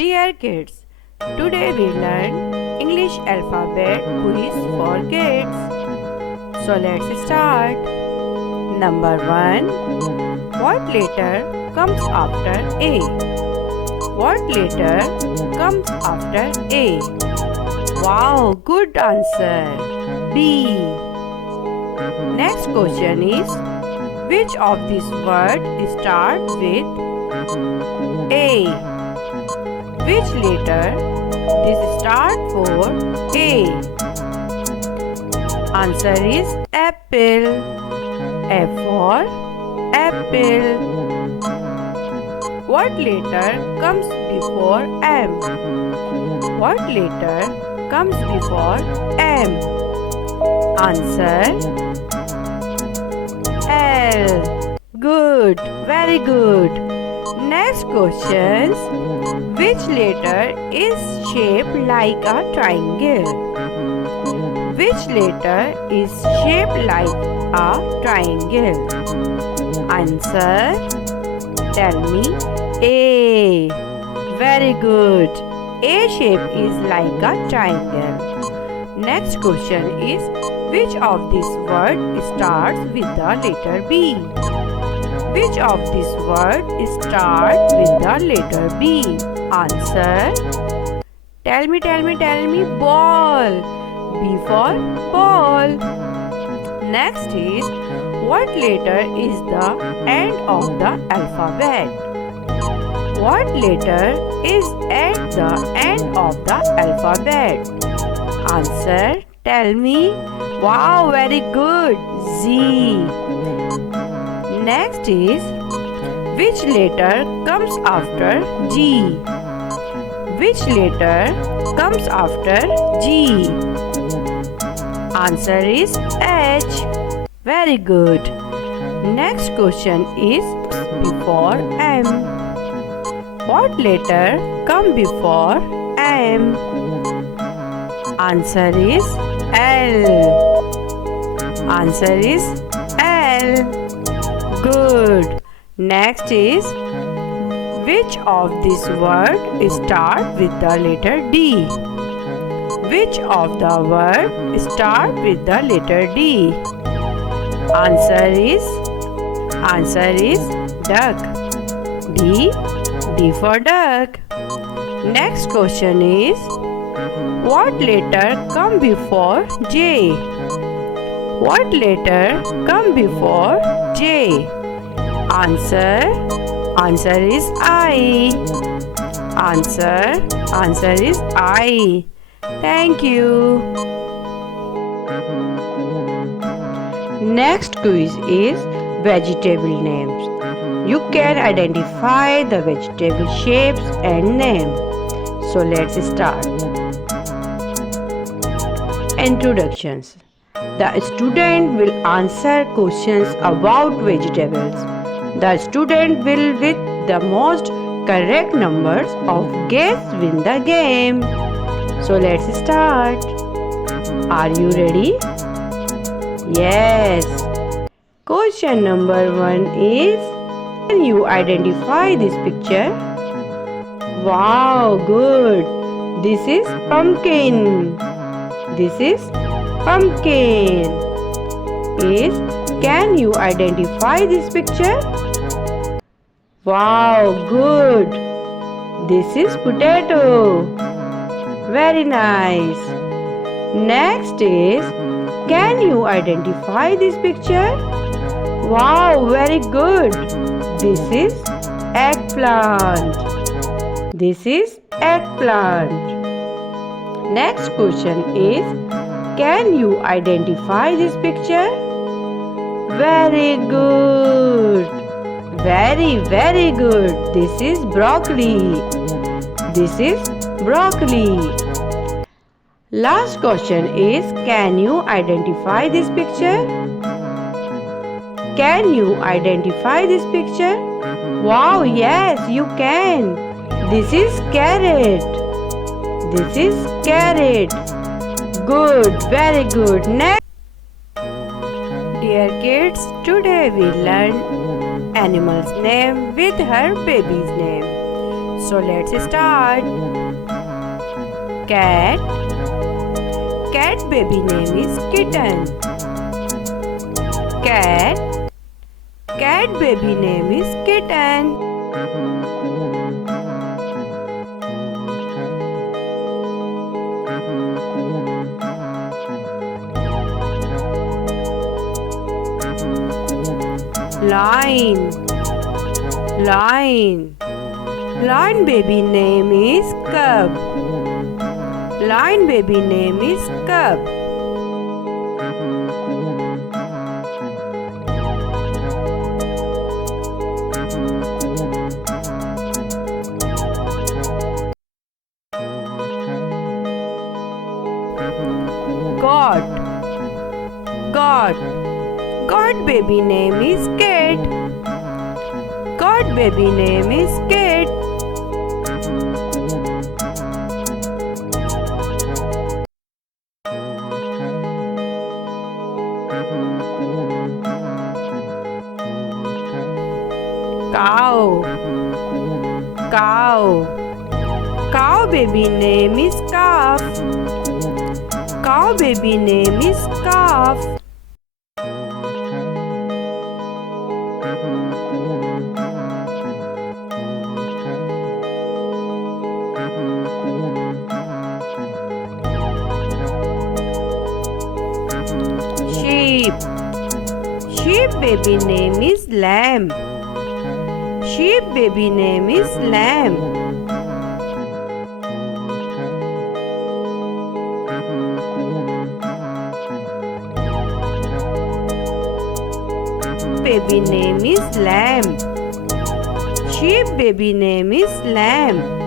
Dear kids, today we learn English alphabet quiz for kids. So let's start. Number 1. What letter comes after A? What letter comes after A? Wow, good answer. B. Next question is, which of these words start with A? Which letter this start for A? Answer is apple. A for apple. What letter comes before M? What letter comes before M? Answer L. Good, very good. Next question. Which letter is shaped like a triangle? Which letter is shaped like a triangle? Answer. Tell me. A. Very good. A shape is like a triangle. Next question is, which of these words starts with the letter B? Which of these words start with the letter B? Answer. Tell me. Ball. B for ball. Next is, what letter is the end of the alphabet? What letter is at the end of the alphabet? Answer. Tell me. Wow, very good. Z. Next is, which letter comes after G? Which letter comes after G? Answer is H. Very good. Next question is before M. What letter come before M? Answer is L. Answer is L. Good. Next is, which of these words start with the letter D? Which of the words start with the letter D? Answer is duck. D for duck. Next question is, what letter come before J? What letter come before J? Answer is I. Answer is I. Thank you. Next quiz is vegetable names. You can identify the vegetable shapes and name. So let's start. Introductions. The student will answer questions about vegetables. The student will with the most correct numbers of guess win the game. So let's start. Are you ready? Yes. Question number 1 is, can you identify this picture? Wow, good. This is pumpkin. This is pumpkin. Can you identify this picture? Wow, good. This is potato. Very nice. Next is, can you identify this picture? Wow, very good. This is eggplant. This is eggplant. Next question is, can you identify this picture? Very good. Very good. This is broccoli. This is broccoli. Last question is, can you identify this picture? Can you identify this picture? Wow, yes, you can. This is carrot. This is carrot. Good, very good. Next. Dear kids, today we learn animal's name with her baby's name. So let's start. Cat. Cat baby name is kitten. Cat. Cat baby name is kitten. Lion. Lion. Lion baby name is cub. Lion baby name is cub. God. God. God baby name is cat. God baby name is cat. Cow. Cow. Cow baby name is calf. Cow baby name is calf. Sheep. Sheep baby name is lamb. Sheep baby name is lamb. Baby name is lamb. Sheep baby name is lamb.